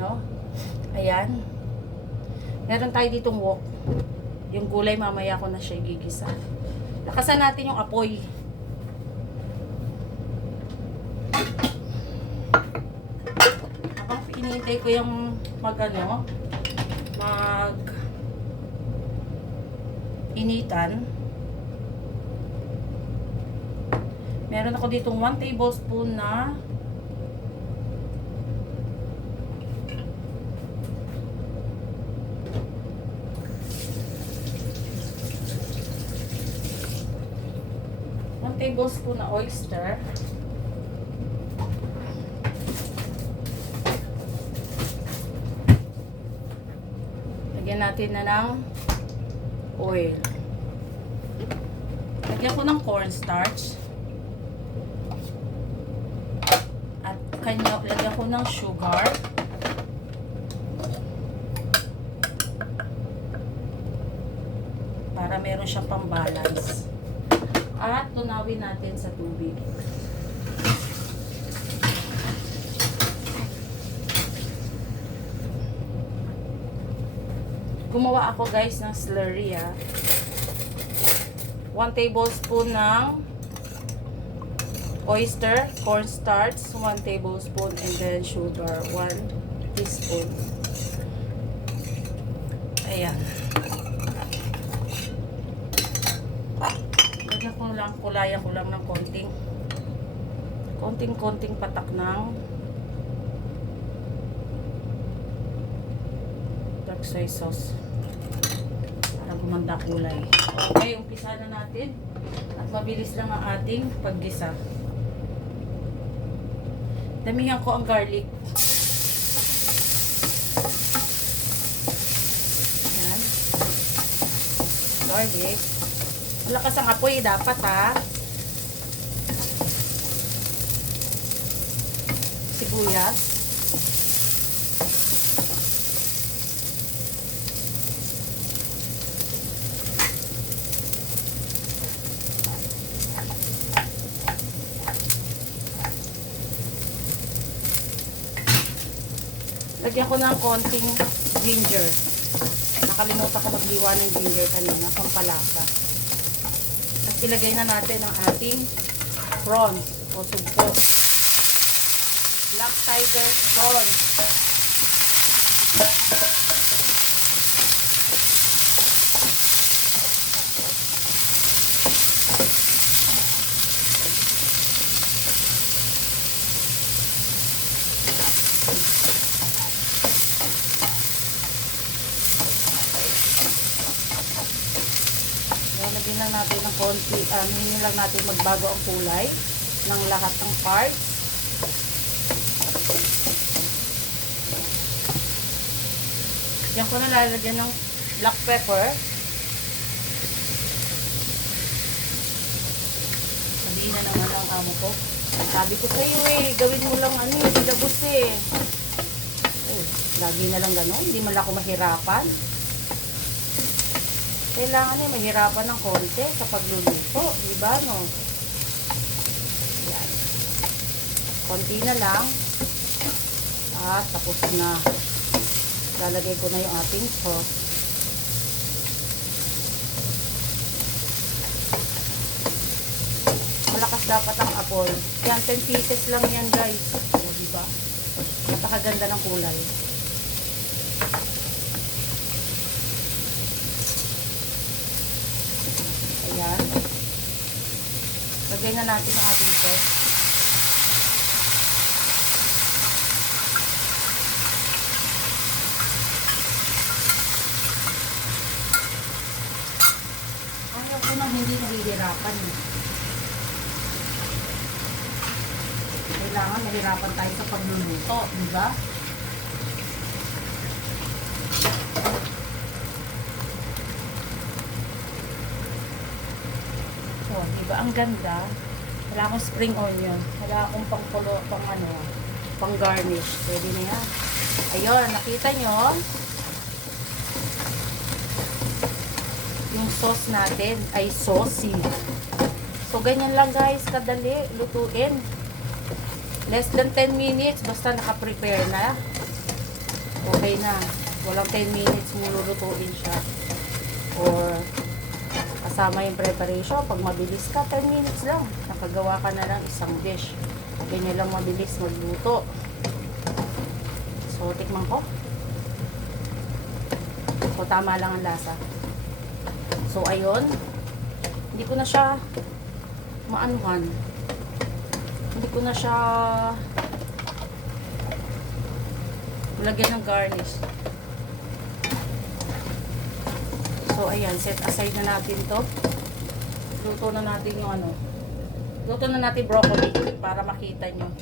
No? Ayan. Meron tayo ditong wok. Yung gulay mamaya ko na siya igigisa. Lakasan natin yung apoy. Habang hinihintay ko yung mag initan. Meron ako ditong 1 tablespoon na tablespoon na oyster. Lagyan natin na ng oil. Lagyan ko ng cornstarch. At lagyan ko ng sugar. Para meron siyang pang-balance. At tunawin natin sa tubig. Gumawa ako guys ng slurry 1 tablespoon ng oyster, cornstarch, 1 tablespoon, and then sugar, 1 teaspoon. Ayan. Kulayan ko lang ng konting patak ng dark soy sauce para gumanda kulay. Okay, umpisa na natin at mabilis lang ang ating paggisa. Damihan ko ang garlic. Ayan. Garlic. Malakas ang apoy dapat Sibuyas. Lagyan ko ng konting ginger. Nakalimutan ko maghiwa ng ginger kanina, pampalasa. Ilagay na natin ang ating prawns o sugpo. Black tiger prawns. Lagyan lang natin ng konti, hindi lang natin magbago ang kulay ng lahat ng parts. Diyan ko na lalagyan ng black pepper. Sabihin na naman ang amo ko. Sabi ko sa iyo gawin mo lang bilabos lagi na lang gano'n, hindi man ako mahirapan. Kailangan mahirapan ng konti sa pagluluto, di ba, no? Yan. Konti na lang. At tapos na. Lalagay ko na yung ating sauce. Malakas dapat ang apoy. Yan, 10 pieces lang yan, guys. O, di ba? Napakaganda ng kulay. Ayan. Lagay na natin ang ating sauce. Ayaw ko nang hindi nahihirapan. Kailangan mahirapan tayo sa pagluluto, di ba? Oh, diba? Ang ganda. Wala akong spring onion. Wala akong pang garnish. Pwede na yan. Ayun, nakita nyo? Yung sauce natin ay saucy. So, ganyan lang guys. Kadali. Lutuin. Less than 10 minutes. Basta naka-prepare na. okay na. Walang 10 minutes mo lulutuin siya. Or kasama yung preparation. Pag mabilis ka, 10 minutes lang. Nakagawa ka na ng isang dish. Ganyan lang mabilis magluto. So, tikman ko. So, tama lang ang lasa. So, ayun. Hindi ko na siya maanuhan. Hindi ko na siya lagyan ng garnish. So, ayan. Set aside na natin to. Luto na natin yung ano. Luto na natin broccoli para makita nyo.